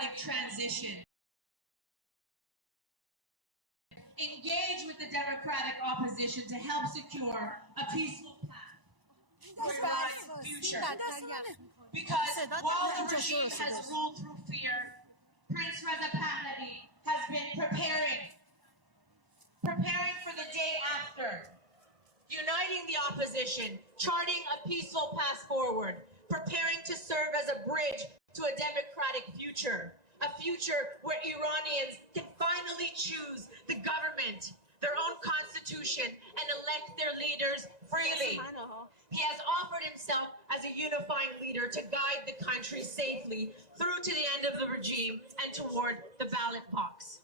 democratic transition. Engage with the democratic opposition to help secure a peaceful path for Iran's future. Because while the regime has ruled through fear, Prince Reza Pahlavi has been preparing for the day after, uniting the opposition, charting a peaceful path forward, preparing to serve as a bridge to a democratic future, a future where Iranians can finally choose the government, their own constitution, and elect their leaders freely. He has offered himself as a unifying leader to guide the country safely through to the end of the regime and toward the ballot box.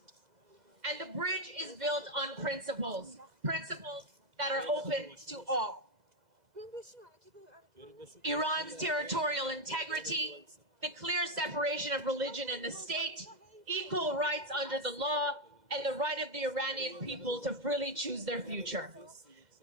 And the bridge is built on principles that are open to all. Iran's territorial integrity, the clear separation of religion and the state, equal rights under the law, and the right of the Iranian people to freely choose their future.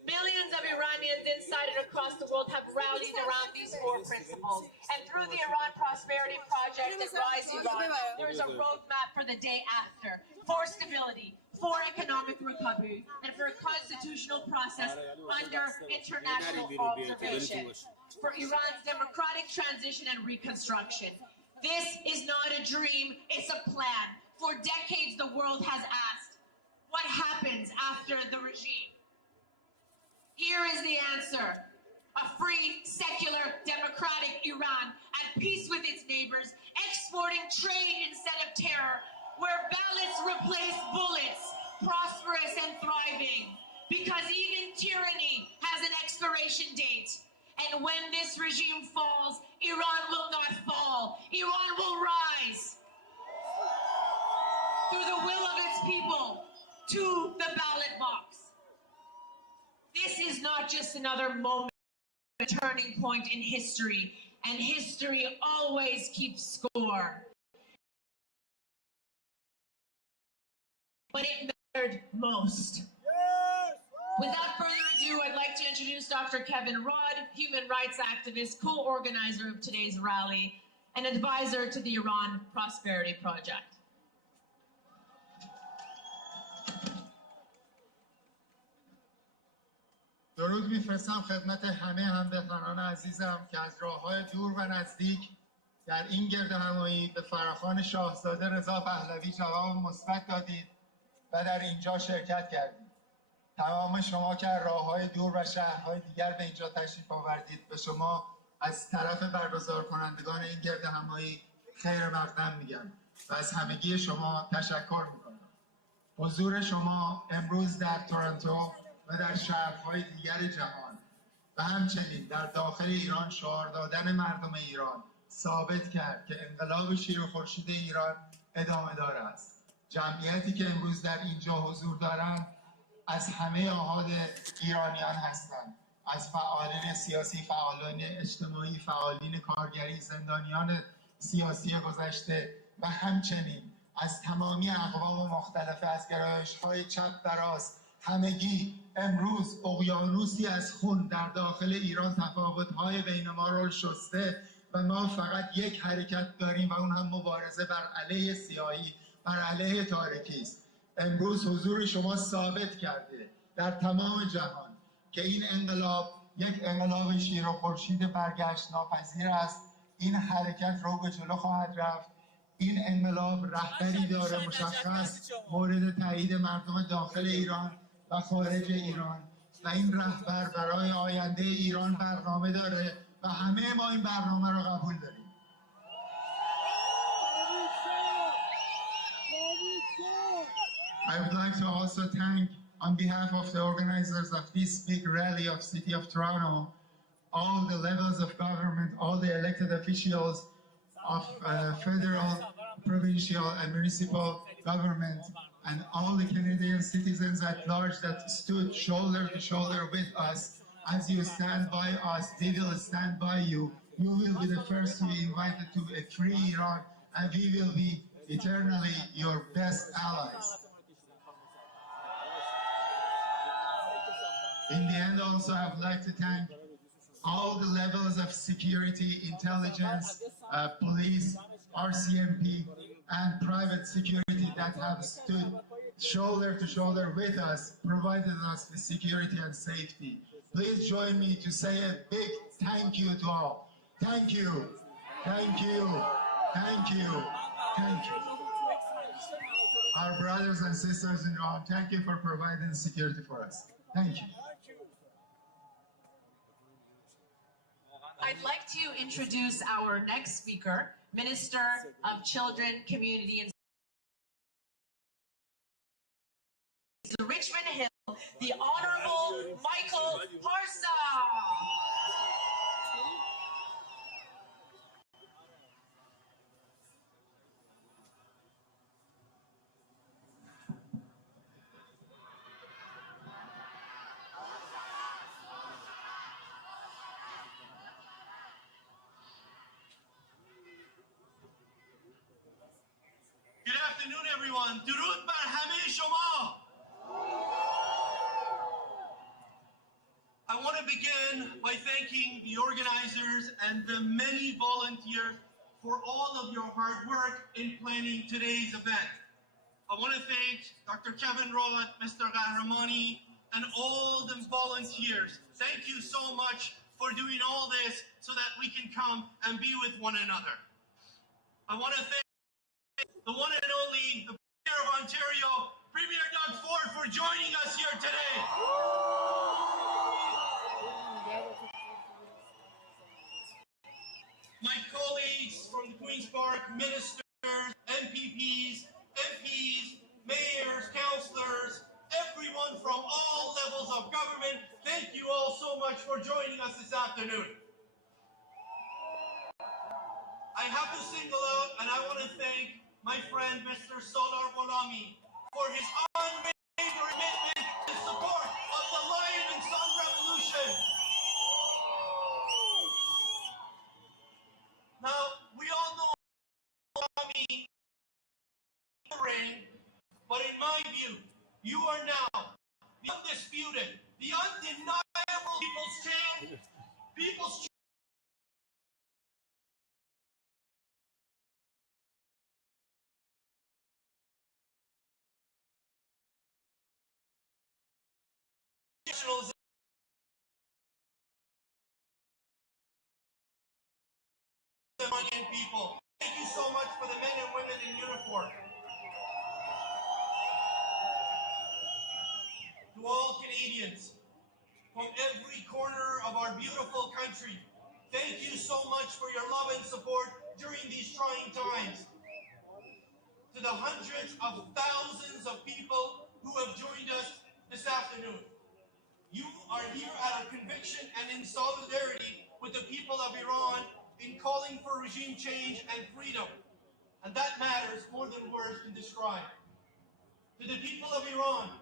Millions of Iranians inside and across the world have rallied around these four principles. And through the Iran Prosperity Project and Rise Iran, there is a roadmap for the day after, for stability, for economic recovery, and for a constitutional process under international observation, for Iran's democratic transition and reconstruction. This is not a dream, it's a plan. For decades, the world has asked, what happens after the regime? Here is the answer. A free, secular, democratic Iran at peace with its neighbors, exporting trade instead of terror, where ballots replace bullets, prosperous and thriving. Because even tyranny has an expiration date. And when this regime falls, Iran will not fall. Iran will rise through the will of its people to the ballot box. This is not just another moment, a turning point in history, and history always keeps score. When it mattered most. Without further ado, I'd like to introduce Dr. Kevin Rodd, human rights activist, co-organizer of today's rally, and advisor to the Iran Prosperity Project. درود میفرستم خدمت همه هموطنان عزیزم که از راه‌های دور و نزدیک در این گردهمایی به فراخوان شاهزاده رضا پهلوی جواب مثبت دادید و در اینجا شرکت کردید. تمام شما که راه‌های دور و شهرهای دیگر به اینجا تشریف آوردید، به شما از طرف برگزار کنندگان این گردهمایی خیر مقدم میگم و از همگی شما تشکر میکنم. حضور شما امروز در تورنتو و در شهرهای دیگر جهان و همچنین در داخل ایران شعار دادن مردم ایران ثابت کرد که انقلاب شیر و خورشید ایران ادامه دار است. جمعیتی که امروز در اینجا حضور دارند از همه آحاد ایرانیان هستند، از فعالین سیاسی، فعالین اجتماعی، فعالین کارگری، زندانیان سیاسی گذشته و همچنین از تمامی اقوام مختلف، از گرایش‌های چپ و راست. همگی امروز اقیانوسی از خون در داخل ایران تفاوت‌های بین ما رو شسته و ما فقط یک حرکت داریم و اون هم مبارزه بر علیه سیاهی، بر علیه تاریکی است. امروز حضور شما ثابت کرده در تمام جهان که این انقلاب یک انقلاب شیر و خورشید برگشت ناپذیر است. این حرکت رو به جلو خواهد رفت. این انقلاب رهبری داره مشخص مورد تایید مردم داخل ایران و خارج ایران و این رهبر برای آینده ایران برنامه داره و همه ما این برنامه رو قبول داریم. I would like to also thank, on behalf of the organizers of this big rally of City of Toronto, all the levels of government, all the elected officials of federal, provincial and municipal government, and all the Canadian citizens at large that stood shoulder to shoulder with us. As you stand by us, we will stand by you. You will be the first to be invited to a free Iran, and we will be eternally your best allies. In the end, also, I would like to thank all the levels of security, intelligence, police, RCMP, and private security that have stood shoulder to shoulder with us, provided us with security and safety. Please join me to say a big thank you to all. Thank you, thank you, thank you, thank you. Our brothers and sisters in Iran, thank you for providing security for us. Thank you. I'd like to introduce our next speaker, Minister of Children, Community and Richmond Hill, the Honorable Michael Parsa. Good afternoon, everyone. Durud bar hameh shoma. I want to begin by thanking the organizers and the many volunteers for all of your hard work in planning today's event. I want to thank Dr. Kevin Roth, Mr. Ghahramani, and all the volunteers. Thank you so much for doing all this so that we can come and be with one another. I want to thank the one and only, the Premier of Ontario, Premier Doug Ford, for joining us here today. My colleagues from the Queen's Park, ministers, MPPs, MPs, mayors, councillors, everyone from all levels of government, thank you all so much for joining us this afternoon. I have to single out, and I want to thank my friend, Mr. Solar Gholami, for his unwavering commitment to support of the Lion and Sun Revolution. Now, we all know Gholami reign, but in my view, you are now the undisputed, the undeniable people's Iranian people. Thank you so much for the men and women in uniform. To all Canadians from every corner of our beautiful country, thank you so much for your love and support during these trying times. To the hundreds of thousands of people who have joined us this afternoon, you are here out of conviction and in solidarity with the people of Iran in calling for regime change and freedom. And that matters more than words can describe. To the people of Iran,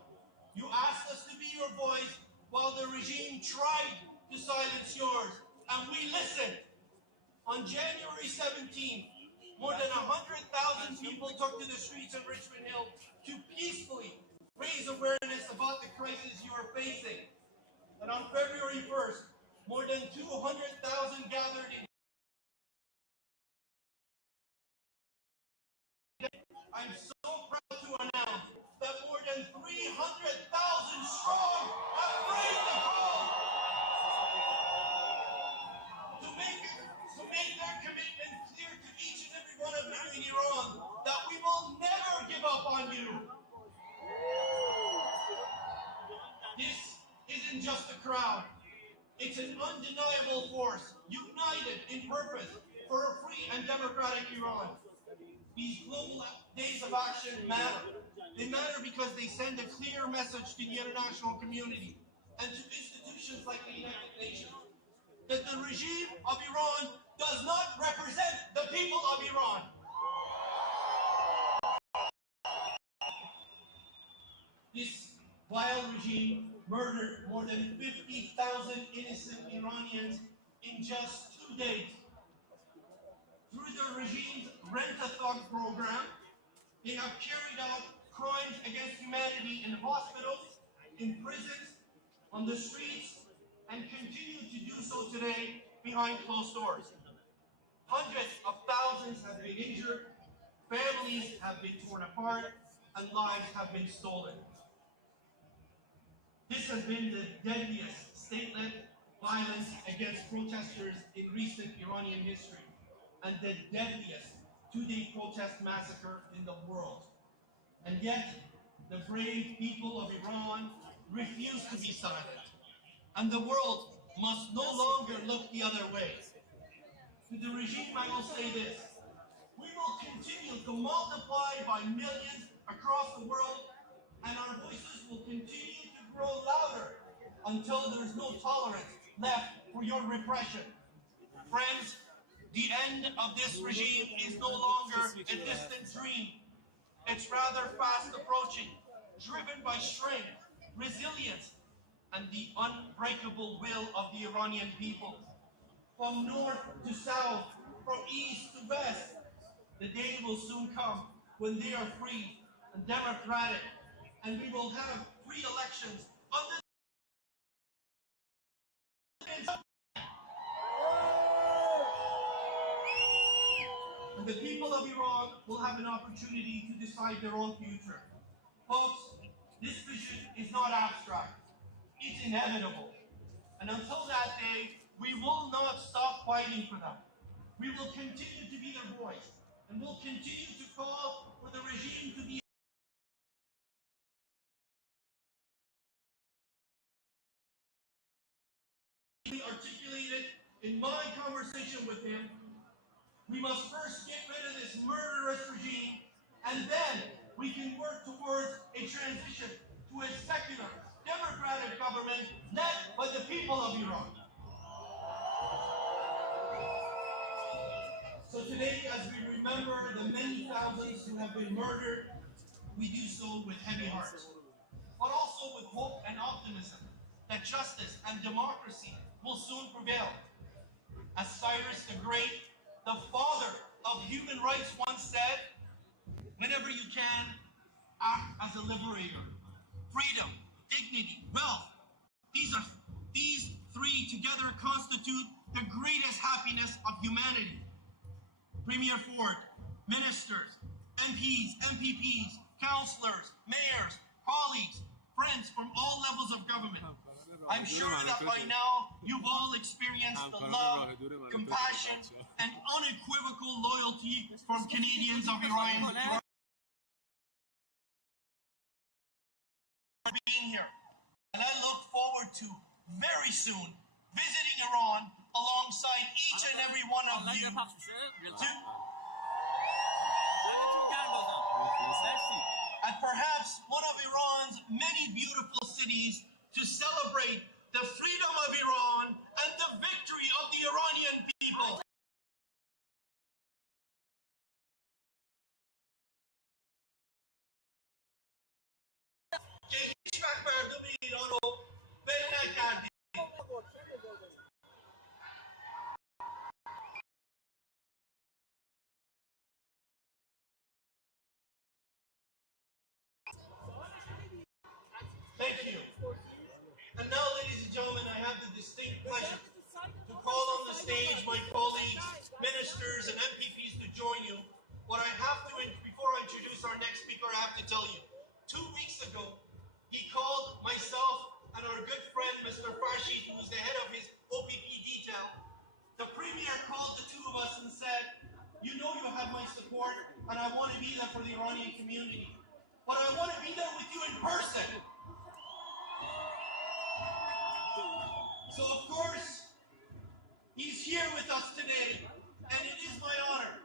you asked us to be your voice while the regime tried to silence yours, and we listened. On January 17th, more than 100,000 people took to the streets of Richmond Hill to peacefully raise awareness about the crisis you are facing. And on February 1st, more than 200,000 gathered in. I'm so proud to announce that more than 300,000 strong have braved the call to make their commitment clear to each and every one of you in Iran that we will never give up on you. This isn't just a crowd. It's an undeniable force, united in purpose for a free and democratic Iran. These global days of action matter. They matter because they send a clear message to the international community and to institutions like the United Nations that the regime of Iran does not represent the people of Iran. This vile regime murdered more than 50,000 innocent Iranians in just 2 days. Through the regime's Rent-a-Thug program, they have carried out crimes against humanity in hospitals, in prisons, on the streets, and continue to do so today behind closed doors. Hundreds of thousands have been injured, families families have been torn apart, and lives have been stolen. This has been the deadliest state-led violence against protesters in recent Iranian history, and the deadliest two-day protest massacre in the world. And yet, the brave people of Iran refuse to be silent, and the world must no longer look the other way. To the regime, I will say this: we will continue to multiply by millions across the world, and our voices will continue to grow louder until there's no tolerance left for your repression. Friends, the end of this regime is no longer a distant dream. It's rather fast approaching, driven by strength, resilience, and the unbreakable will of the Iranian people. From north to south, from east to west, the day will soon come when they are free and democratic, and we will have free elections under and the people of Iran will have an opportunity to decide their own future. Folks, this vision is not abstract. It's inevitable. And until that day, we will not stop fighting for them. We will continue to be their voice, and we'll continue to call for the regime to be articulated in my conversation with him. We must first get rid of this murderous regime, and then we can work towards a transition to a secular, democratic government led by the people of Iran. So today, as we remember the many thousands who have been murdered, we do so with heavy hearts, but also with hope and optimism that justice and democracy will soon prevail. As Cyrus the Great, the father of human rights, once said, whenever you can, act as a liberator. Freedom, dignity, wealth, these three together constitute the greatest happiness of humanity. Premier Ford, ministers, MPs, MPPs, councillors, mayors, colleagues, friends from all levels of government. I'm sure that by now you've all experienced the love, compassion, and unequivocal loyalty from Canadians of Iran for being here. And I look forward to very soon visiting Iran alongside each and every one of you. At perhaps one of Iran's many beautiful cities to celebrate the freedom of Iran and the victory of the Iranian people. Thank you. And now, ladies and gentlemen, I have the distinct pleasure to call on the stage my colleagues, ministers, and MPPs to join you. What I have to, before I introduce our next speaker, I have to tell you, 2 weeks ago, he called myself and our good friend, Mr. Farshid, who is the head of his OPP detail. The Premier called the two of us and said, you know you have my support, and I want to be there for the Iranian community. But I want to be there with you in person. So, of course, he's here with us today, and it is my honor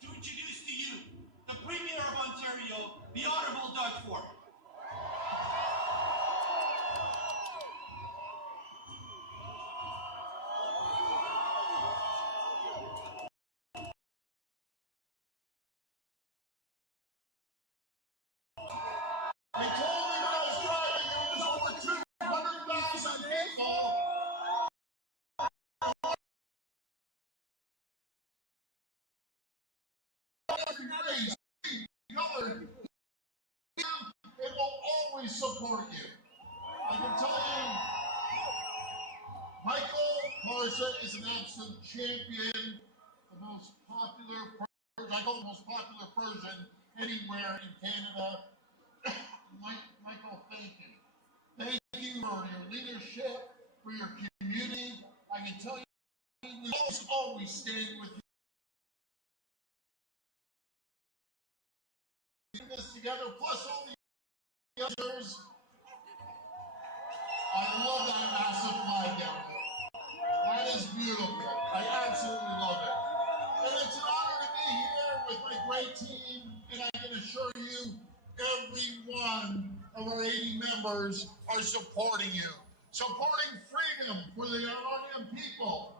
to introduce to you the Premier of Ontario, the Honourable Doug Ford. It will always support you. I can tell you, Michael Marza is an absolute champion, the most popular person Michael, most popular Persian anywhere in Canada. Michael, thank you. Thank you for your leadership, for your community. I can tell you, we always stand with you. This together, plus all the others. I love that massive flag down there. That is beautiful. I absolutely love it. And it's an honor to be here with my great team, and I can assure you, every one of our 80 members are supporting you, supporting freedom for the Iranian people.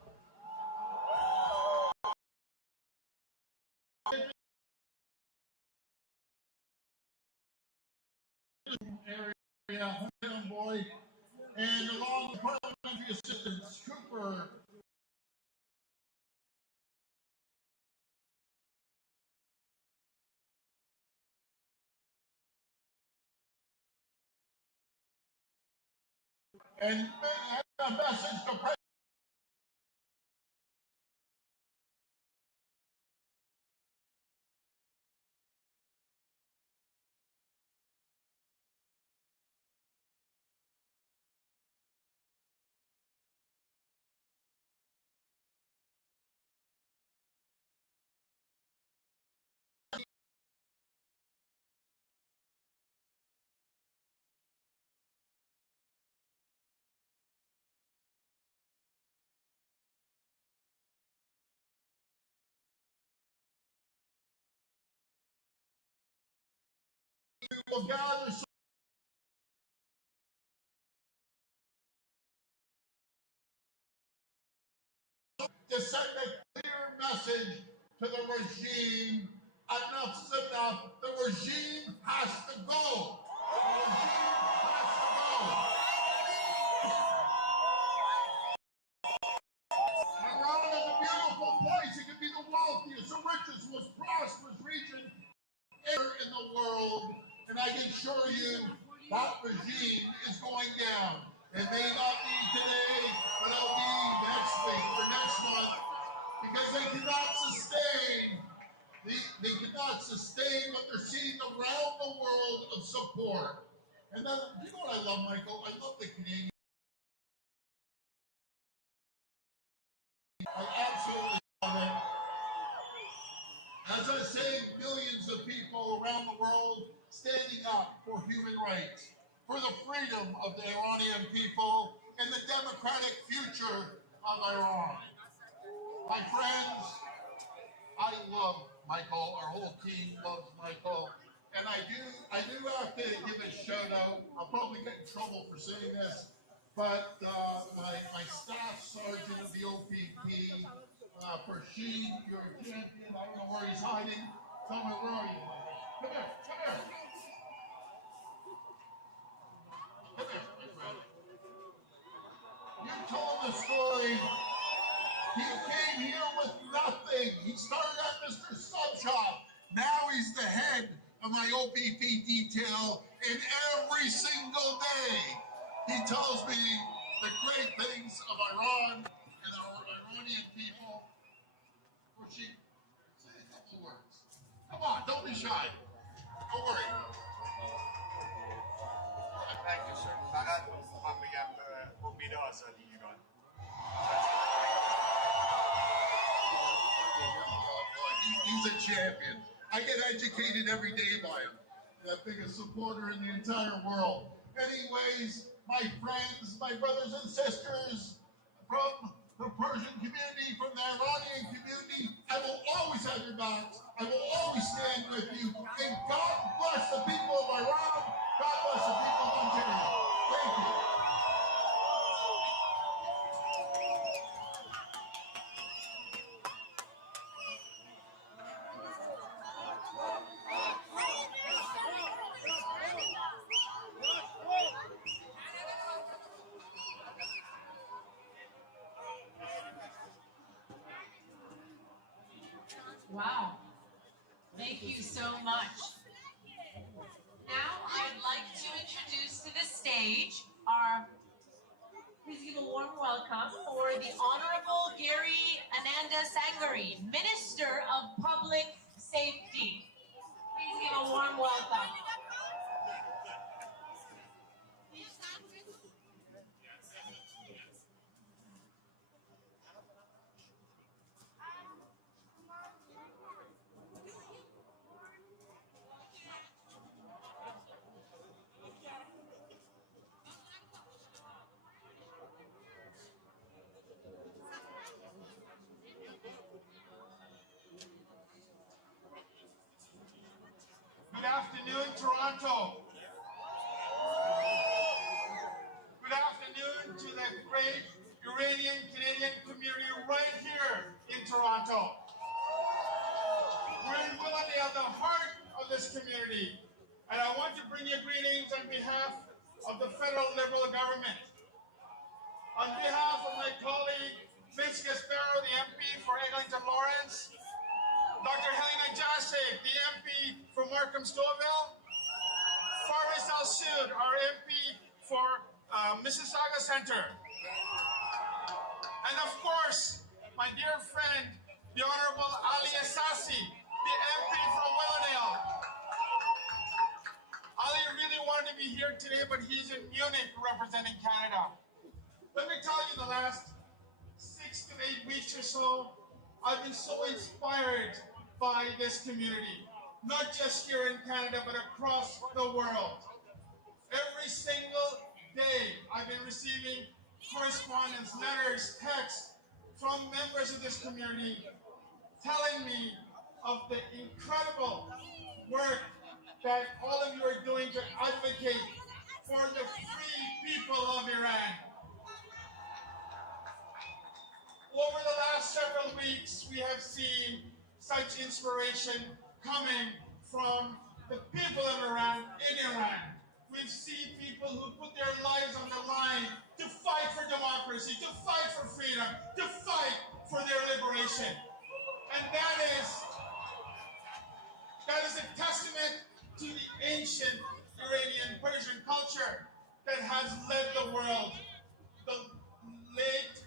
Area, hometown boy, and along with parliamentary assistants, Cooper, and a message to President. Will gather to send a clear message to the regime. Enough's enough. The regime has to go. The regime has to go. Iran is a beautiful place. It can be the wealthiest, the richest, most prosperous region ever in the world. And I can assure you, that regime is going down. It may not be today, but it'll be next week or next month, because they cannot sustain. They cannot sustain what they're seeing around the world of support. And then, you know what I love, Michael? I love the Canadian. I absolutely love it. As I say, billions of people around the world standing up for human rights, for the freedom of the Iranian people, and the democratic future of Iran. My friends, I love Michael. Our whole team loves Michael. And I do have to give a shout out. I'll probably get in trouble for saying this, but my staff sergeant of the OPP, Farshid, you're a champion. I don't know where he's hiding. Tell me, where are you? Come here, come here. Come here, my friend. You told the story. He came here with nothing. He started at Mr. Subshop. Now he's the head of my OPP detail, and every single day he tells me the great things of Iran and our Iranian people. Say a couple words. Come on, don't be shy. Don't worry. Thank you, sir. فقط میخوام بگم امید آزادی ایران. He's a champion. I get educated every day by him. The biggest supporter in the entire world. Anyways, my friends, my brothers and sisters from the Persian community, from the Iranian community, I will always have your backs. I will always stand with you. And God bless the people of Iran. God bless the people of Ontario. Thank you. Wow. Thank you so much. Now I'd like to introduce to the stage please give a warm welcome for the Honorable Gary Ananda Sangari, Minister of Public Safety. afternoon, Toronto. Good afternoon to the great Iranian Canadian community right here in Toronto. We're in Willowdale, the heart of this community, and I want to bring you greetings on behalf of the federal Liberal government. On behalf of my colleague, Vince Gasparo, the MP for Eglinton Lawrence, Dr. Helena Jasek, the MP for Markham-Stouffville, Faris Al-Sood, our MP for Mississauga Centre, and of course, my dear friend, the Honorable Ali Assasi, the MP from Willowdale. Ali really wanted to be here today, but he's in Munich representing Canada. Let me tell you, the last 6 to 8 weeks or so, I've been so inspired by this community, not just here in Canada, but across the world. Every single day, I've been receiving correspondence, letters, texts from members of this community telling me of the incredible work that all of you are doing to advocate for the free people of Iran. Over the last several weeks, we have seen such inspiration coming from the people of Iran in Iran. We've seen people who put their lives on the line to fight for democracy, to fight for freedom, to fight for their liberation. And that is a testament to the ancient Iranian Persian culture that has led the world. The late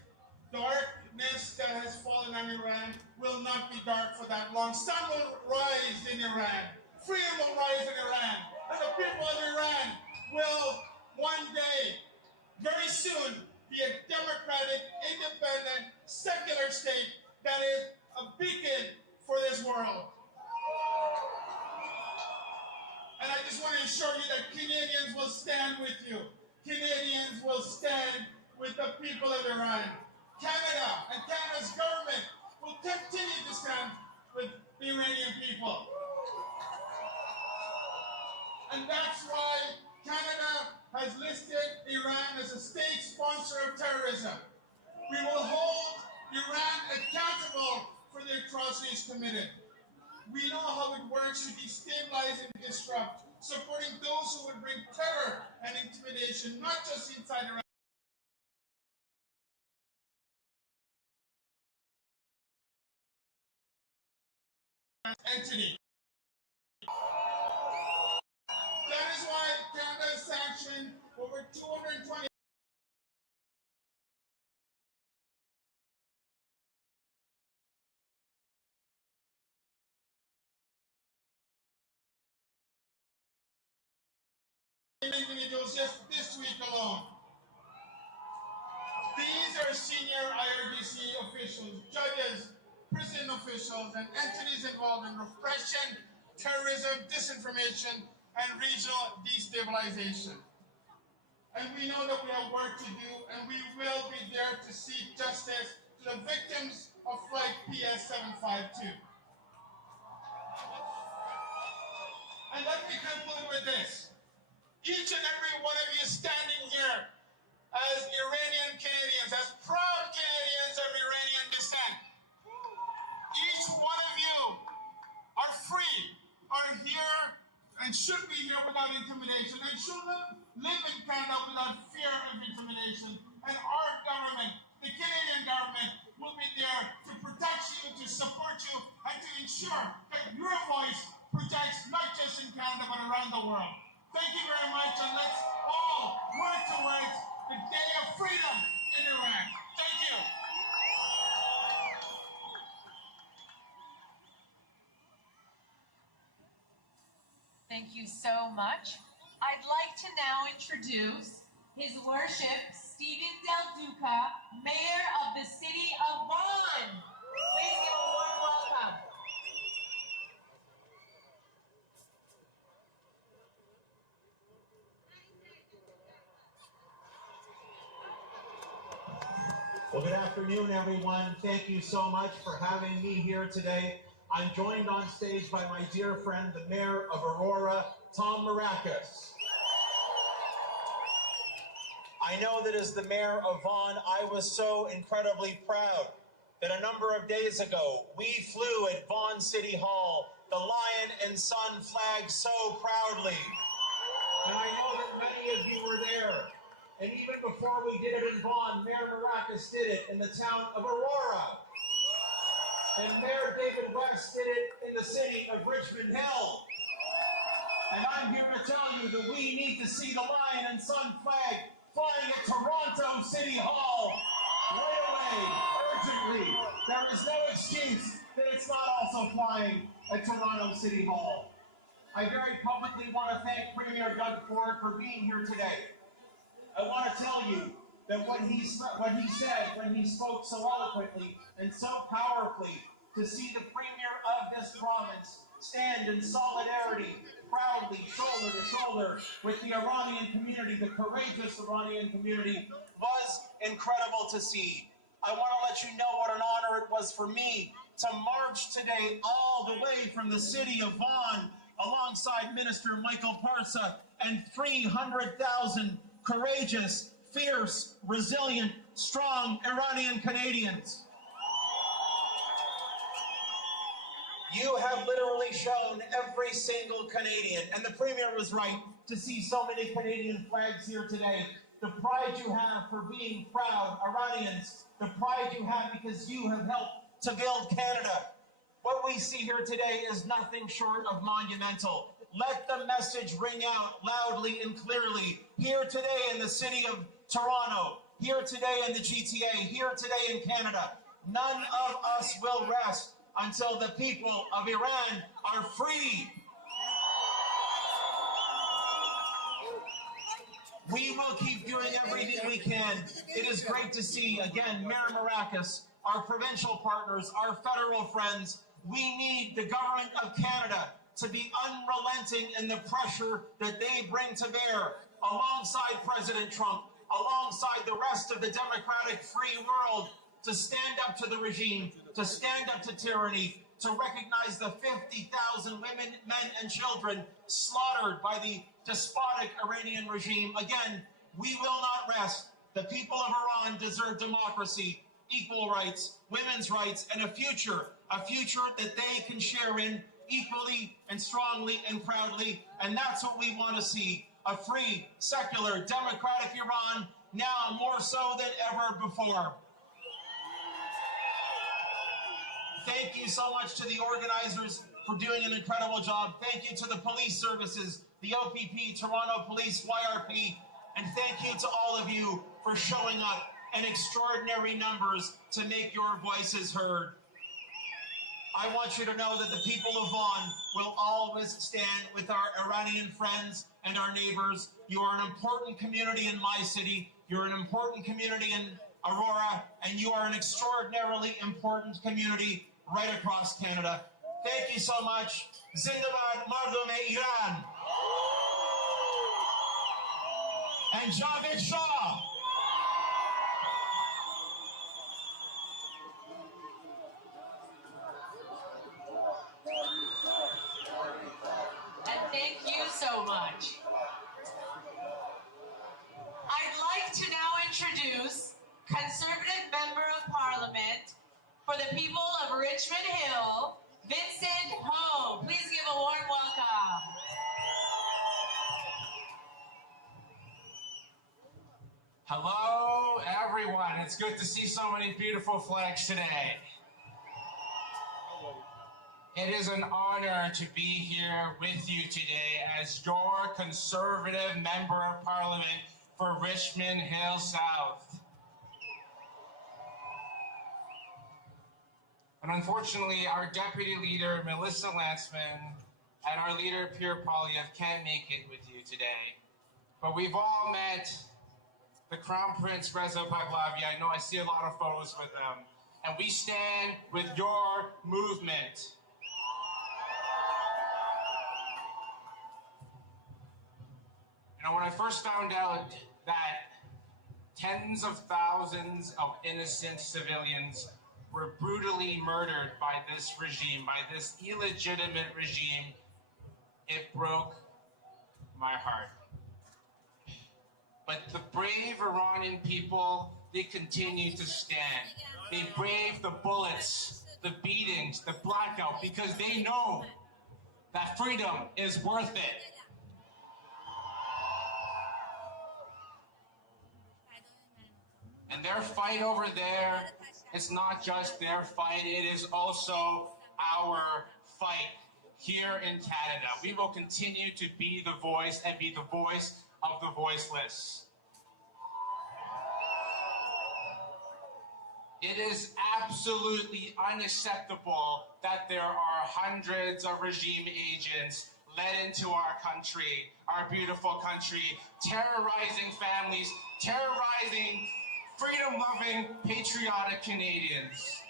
darkness that has fallen on Iran will not be dark for that long. Sun will rise in Iran. Freedom will rise in Iran. And the people of Iran will one day, very soon, be a democratic, independent, secular state that is a beacon for this world. And I just want to assure you that Canadians will stand with you. Canadians will stand with the people of Iran. Canada and Canada's government will continue to stand with the Iranian people. And that's why Canada has listed Iran as a state sponsor of terrorism. We will hold Iran accountable for the atrocities committed. We know how it works to destabilize and disrupt, supporting those who would bring terror and intimidation, not just inside Iran. Entity. That is why Canada has sanctioned over 220 individuals just this week alone. These are senior IRGC officials, judges, prison officials, and entities involved in repression, terrorism, disinformation, and regional destabilization. And we know that we have work to do, and we will be there to seek justice to the victims of Flight PS752. And let me conclude with this. Each and every one of you standing here as Iranian Canadians, as proud Canadians of Iranian descent, each one of you are free, are here, and should be here without intimidation, and should live in Canada without fear of intimidation. And our government, the Canadian government, will be there to protect you, to support you, and to ensure that your voice projects not just in Canada, but around the world. Thank you very much, and let's all work towards the day of freedom in Iran. Thank you. Thank you so much. I'd like to now introduce His Worship Stephen Del Duca, Mayor of the City of Vaughan. Please give a warm welcome. Well, good afternoon, everyone. Thank you so much for having me here today. I'm joined on stage by my dear friend, the Mayor of Aurora, Tom Maracas. I know that as the Mayor of Vaughan, I was so incredibly proud that a number of days ago, we flew at Vaughan City Hall the Lion and Sun flag so proudly. And I know that many of you were there. And even before we did it in Vaughan, Mayor Maracas did it in the town of Aurora. And Mayor David West did it in the city of Richmond Hill. And I'm here to tell you that we need to see the Lion and Sun flag flying at Toronto City Hall right away, urgently. There is no excuse that it's not also flying at Toronto City Hall. I very publicly want to thank Premier Doug Ford for being here today. I want to tell you that what he said when he spoke so eloquently and so powerfully, to see the Premier of this province stand in solidarity, proudly, shoulder to shoulder with the Iranian community, the courageous Iranian community, was incredible to see. I want to let you know what an honor it was for me to march today all the way from the city of Vaughan alongside Minister Michael Parsa and 300,000 courageous, fierce, resilient, strong Iranian Canadians. You have literally shown every single Canadian, and the Premier was right to see so many Canadian flags here today. The pride you have for being proud Iranians, the pride you have because you have helped to build Canada. What we see here today is nothing short of monumental. Let the message ring out loudly and clearly. Here today in the city of Toronto, here today in the GTA, here today in Canada, none of us will rest until the people of Iran are free. We will keep doing everything we can. It is great to see, again, Mayor Maracas, our provincial partners, our federal friends. We need the government of Canada to be unrelenting in the pressure that they bring to bear alongside President Trump, alongside the rest of the democratic free world, to stand up to the regime, to stand up to tyranny, to recognize the 50,000 women, men, and children slaughtered by the despotic Iranian regime. Again, we will not rest. The people of Iran deserve democracy, equal rights, women's rights, and a future that they can share in equally and strongly and proudly. And that's what we want to see, a free, secular, democratic Iran, now more so than ever before. Thank you so much to the organizers for doing an incredible job. Thank you to the police services, the OPP, Toronto Police, YRP, and thank you to all of you for showing up in extraordinary numbers to make your voices heard. I want you to know that the people of Vaughan will always stand with our Iranian friends and our neighbors. You are an important community in my city. You're an important community in Aurora, and you are an extraordinarily important community right across Canada. Thank you so much. Zindabad Mardum-e Iran. And Javed Shah. And thank you so much. I'd like to now introduce Conservative Member of Parliament for the people of Richmond Hill, Vincent Ho. Please give a warm welcome. Hello, everyone. It's good to see so many beautiful flags today. It is an honor to be here with you today as your Conservative Member of Parliament for Richmond Hill South. And unfortunately, our Deputy Leader, Melissa Lantzman, and our Leader, Pierre Poilievre, can't make it with you today. But we've all met the Crown Prince Reza Pahlavi. I know I see a lot of photos with them. And we stand with your movement. You know, when I first found out that tens of thousands of innocent civilians were were brutally murdered by this regime, by this illegitimate regime, it broke my heart. But the brave Iranian people, they continue to stand. They brave the bullets, the beatings, the blackout, because they know that freedom is worth it. And their fight over there, it's not just their fight, it is also our fight here in Canada. We will continue to be the voice and be the voice of the voiceless. It is absolutely unacceptable that there are hundreds of regime agents led into our country, our beautiful country, terrorizing families, terrorizing freedom-loving, patriotic Canadians.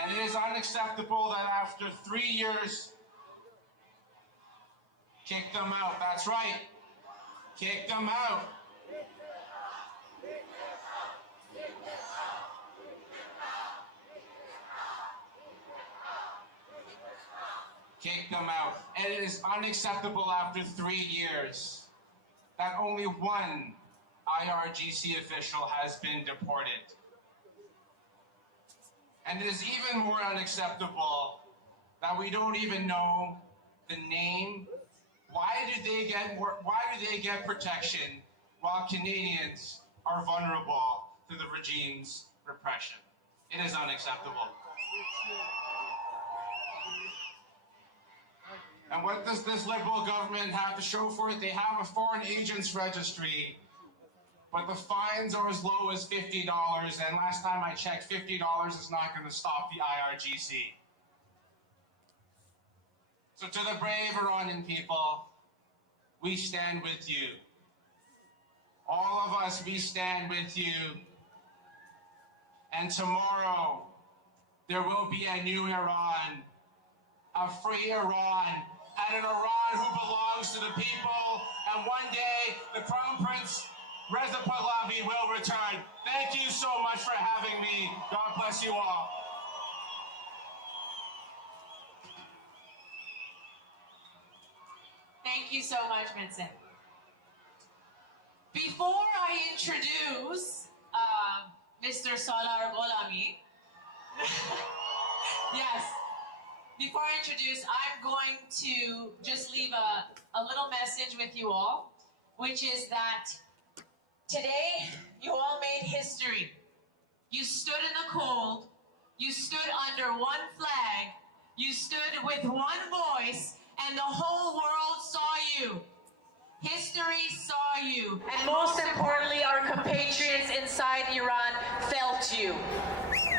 And it is unacceptable that after 3 years, kick them out. That's right. Kick them out. Kick them out. And it is unacceptable after 3 years that only one IRGC official has been deported. And it is even more unacceptable that we don't even know the name. Why do they get protection while Canadians are vulnerable to the regime's repression? It is unacceptable. And what does this Liberal government have to show for it? They have a foreign agents registry, but the fines are as low as $50, and last time I checked, $50 is not going to stop the IRGC. So to the brave Iranian people, we stand with you. All of us, we stand with you. And tomorrow, there will be a new Iran, a free Iran, and an Iran who belongs to the people. And one day, the Crown Prince Reza Pahlavi will return. Thank you so much for having me. God bless you all. Thank you so much, Vincent. Before I introduce Mr. Salar Gholami, yes, before I introduce, I'm going to just leave a little message with you all, which is that today, you all made history. You stood in the cold, you stood under one flag, you stood with one voice, and the whole world saw you. History saw you. And most importantly, our compatriots inside Iran felt you.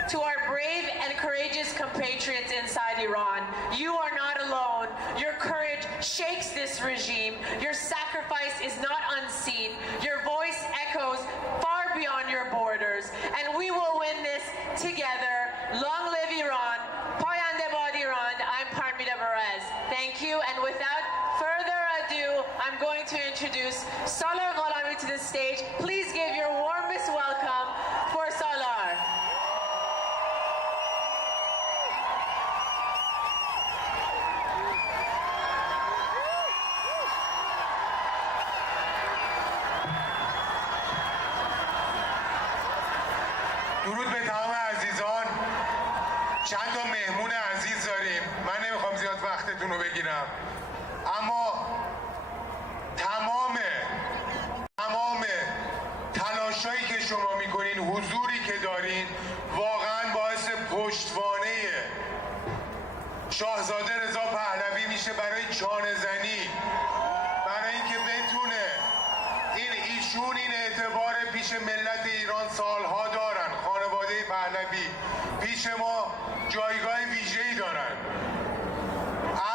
To our brave and courageous compatriots inside Iran, you are not alone. Your courage shakes this regime. Your sacrifice is not unseen. Your voice echoes far beyond your borders. And we will win this together. Long live Iran. Payande bad Iran. I'm Parmida Perez. Thank you. And without further ado, I'm going to introduce Salar Gholami to the stage. Please give your warmest welcome for Salar. درود به تمام عزیزان. چند تا مهمون عزیز داریم. من نمیخوام زیاد وقتتون رو بگیرم، اما تمام تلاشایی که شما میکنین، حضوری که دارین، واقعا باعث پشتوانه شاهزاده رضا پهلوی میشه برای چانه‌زنی، برای اینکه بتونه ایشون این اعتبار پیش ملت ایران سالها دارن. خانواده پهلوی پیش ما جایگاه ویژه‌ای دارن،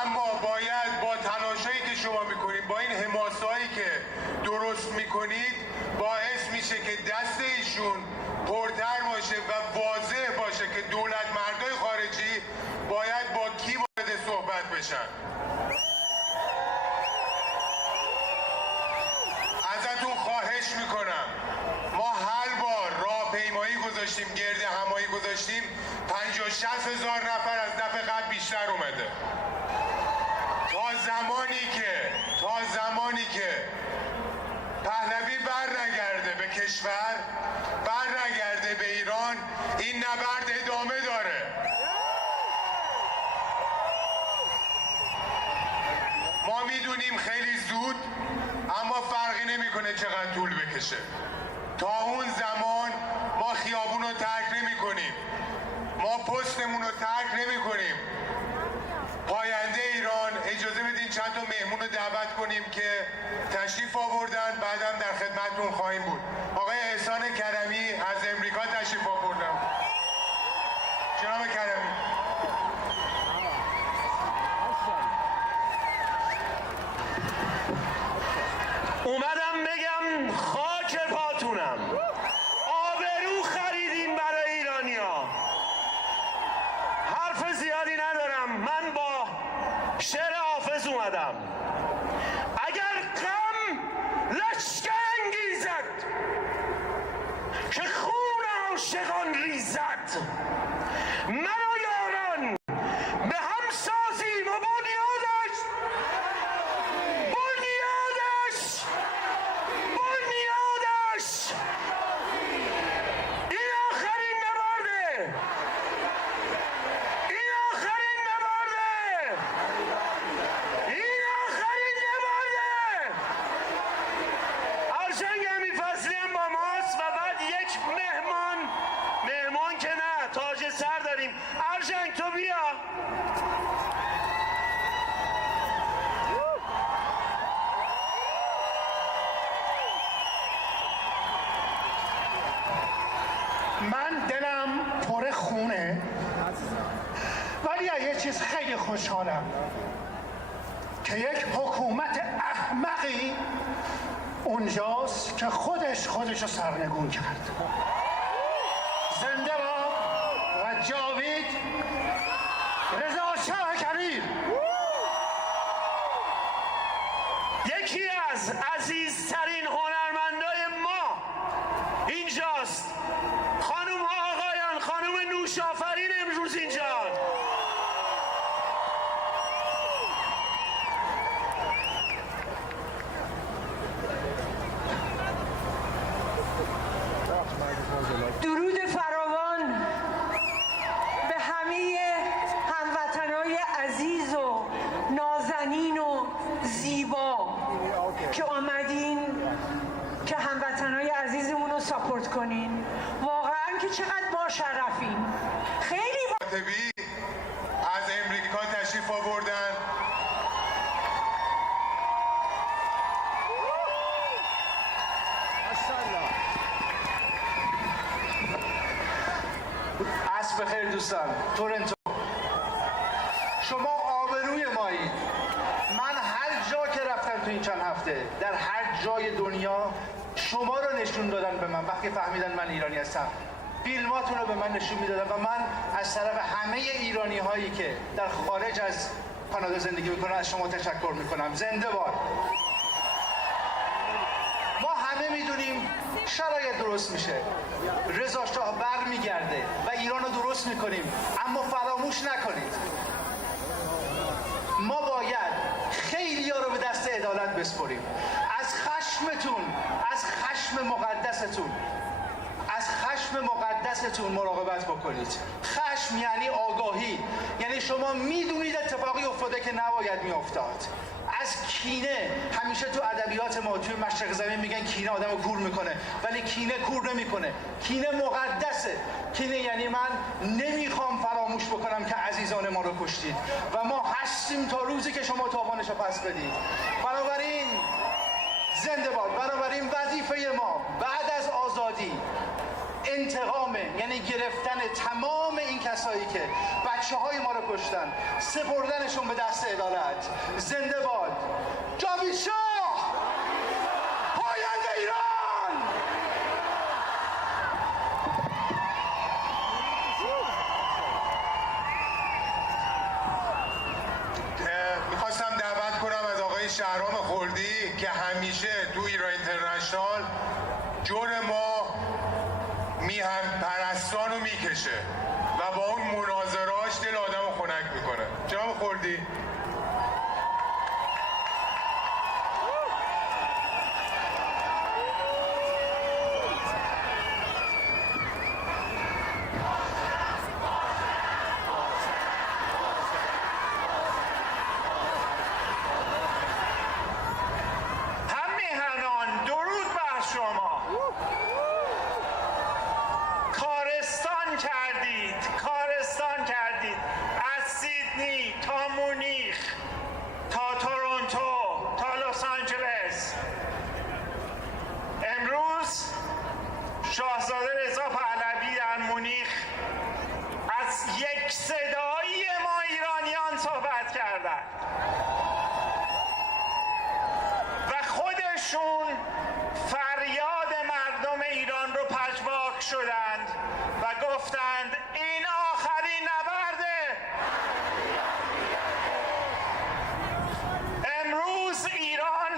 اما باید با تلاشایی که شما میکنید، با این حماسه‌هایی که درست میکنید، باعث میشه که دست ایشون پرتر باشه و واضح باشه که دولت مردای خارجی باید با کی وارد صحبت بشن. ازتون خواهش میکنم، ما هر بار راهپیمایی گذاشتیم 50-60 هزار نفر از دفعه قبل بیشتر اومده. تا زمانی که پهلوی بر نگرده به کشور، بر نگرده به ایران، این نبرد ادامه داره. ما میدونیم خیلی زود، اما فرقی نمیکنه چقدر طول بکشه. تا اون زمان ما خیابون رو ترک نمی کنیم، ما پستمون رو ترک نمی کنیم. پاینده ایران، اجازه بدین چند تا مهمون رو دعوت کنیم که تشریف آوردن، بعدم در خدمتتون خواهیم بود. آقای احسان کرمی از امریکا تشریف آوردن. جناب کرمی. اومدم بگم خاک پاتونم، آبرو خریدین برای ایرانیا. حرف زیادی ندارم، من با شعر حافظ اومدم. اگر غم لشکر انگیزد که خون عاشقان ریزد، من و یاران به هم سازیم و بنیادش این آخرین نبرده، این آخرین نبرده، این آخرین نبرده. ارجنگ همی فصلی هم با ماست و بعد یک مهمان که نه، تاج سر داریم. ارجنگ تو بیا. من دلم پر خونه، ولی از یه چیز خیلی خوشحالم که یک حکومت احمقی اونجاست که خودش رو سرنگون کرد. زنده باد و جاوید رضا شاه کبیر. یکی از عزیزترین هنرمندای ما اینجاست. خانم ها آقایان، خانم نوشافرین امروز اینجا. درود فراوان به همه هموطنای عزیز و نازنین و زیبا که آمدین که هموطنای عزیزمون رو ساپورت کنین. واقعا که چقدر با شرفین. خیلی از امریکا تشریف آوردن. عصر بخیر دوستان. تورنتو، شما آبروی مایید. من هر جا که رفتم تو این چند هفته، در هر جای دنیا شما رو نشون دادن به من. وقتی فهمیدن من ایرانی هستم، فیلماتون رو به من نشون میدادن و من از طرف همه ایرانی هایی که در خارج از کانادا زندگی میکنن از شما تشکر میکنم. زنده باد. ما همه میدونیم شرایط درست میشه، رضا شاه بر میگرده و ایران رو درست میکنیم، اما فراموش نکنید ما باید خیلی ها رو به دست عدالت بسپریم. از خشمتون، از خشم مقدستون، از خشم مقدستون مراقبت بکنید. خشم یعنی آگاهی، یعنی شما میدونید اتفاقی افتاده که نباید میافتاد. از کینه، همیشه تو ادبیات ما توی مشرق زمین میگن کینه آدمو کور میکنه، ولی کینه کور نمیکنه. کینه مقدسه. کینه یعنی من نمیخوام فراموش بکنم که عزیزان ما رو کشتید و ما هستیم تا روزی که شما تاوانش رو پس بدید. بنابراین زنده باد. بنابراین وظیفه ما بعد از آزادی انتقامه، یعنی گرفتن تمام این کسایی که بچه‌های ما رو کشتن، سپردنشون به دست عدالت. زنده باد جاوید شاه، پاینده ایران. میخواستم دعوت کنم از آقای شهرام خلدی که همیشه تو ایران اینترنشنال جور ما میهم پرستان رو میکشه و و با اون مناظراش دل آدم رو خنک میکنه. جناب خردی کارستان کردید از سیدنی تا مونیخ تا تورنتو تا لس آنجلس. امروز شاهزاده رضا پهلوی در مونیخ از یک صدایی ما ایرانیان صحبت کردند و خودشون فریاد مردم ایران رو پژواک شدند و گفتند این آخرین نبرده. امروز ایران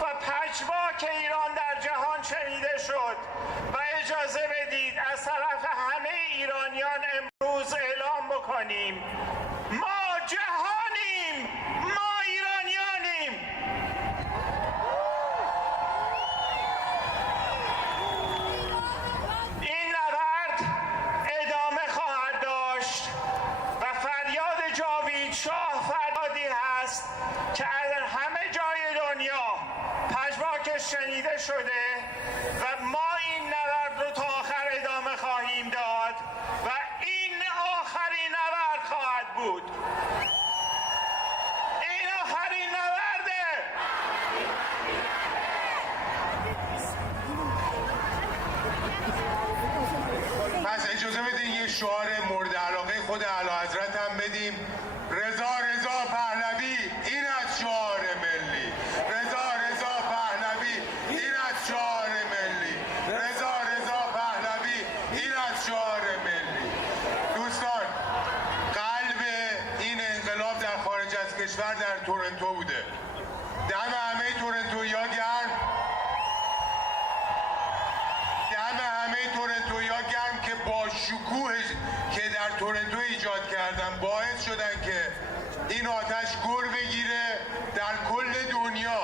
و پژواک ایران در جهان شنیده شد و اجازه بدید از طرف همه ایرانیان امروز اعلام بکنیم ما جهانیم، ما ایرانیانیم. این نبرد ادامه خواهد داشت و فریاد جاوید شاه فریادی هست که در همه جای دنیا پژواکش شنیده شده و ما این نبرد رو تا آخر ادامه خواهیم داد و این آخرین نبرد خواهد بود. این آخرین نبرده. پس اجازه بدین یه شعار مورد علاقه خود اعلیحضرت هم بدیم. رضا رضا پهلوی این از شعار ملی. رضا رضا پهلوی این از شعار ملی. رضا رضا پهلوی این از شعار ملی. دوستان، قلب این انقلاب در خارج از کشور در تورنتو بوده. دم همه تورنتوی‌ها گرم. گرم که با شکوه که در تورنتو ایجاد کردن باعث شدن که این آتش گر بگیره در کل دنیا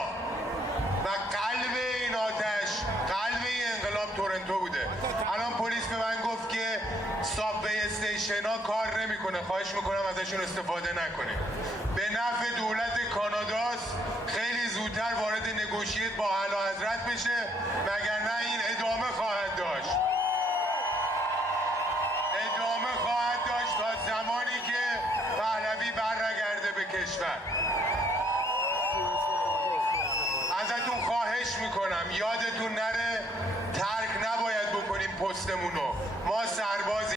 و قلب این آتش، قلب این انقلاب تورنتو بوده. الان پلیس به من گفت که سابوی استیشن ها کار نمیکنه. خواهش میکنم ازشون استفاده نکنید. به نفع دولت کاناداست خیلی زودتر وارد نگوشیت با اعلیحضرت بشه، وگرنه این ادامه خواهد داشت. ادامه خواهد داشت تا زمانی که پهلوی برنگرده به کشور. ازتون خواهش میکنم یادتون نره ترک نباید بکنیم پستمونو. ما سربازی